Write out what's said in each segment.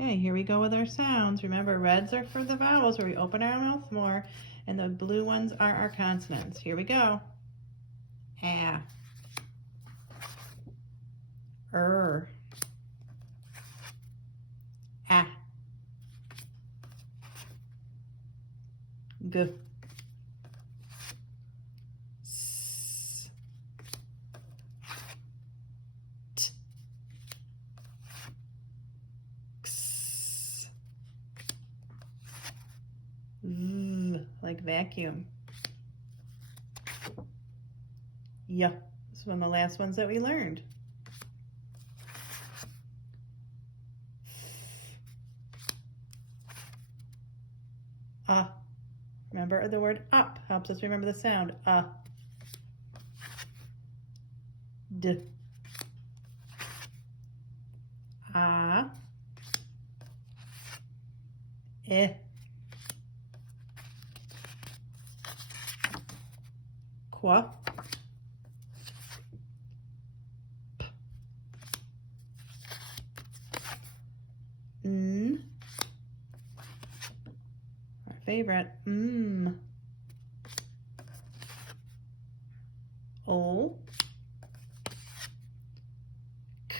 Okay, here we go with our sounds. Remember, reds are for the vowels where we open our mouth more, and the blue ones are our consonants. Here we go. A, A, G, S, T, X, V, like vacuum. Y, this is one of the last ones that we learned. Remember the word up helps us remember the sound. D, A, I, Qua, P, N, our favorite, O, K,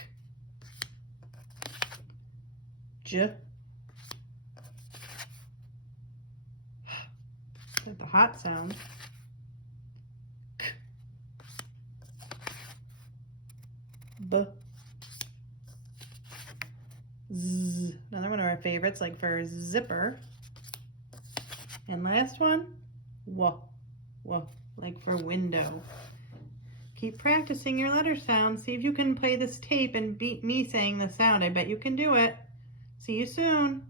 J, that's the hot sound, K, B, Z, another one of our favorites, like for zipper. And last one, W, W, like for window. Keep practicing your letter sounds. See if you can play this tape and beat me saying the sound. I bet you can do it. See you soon.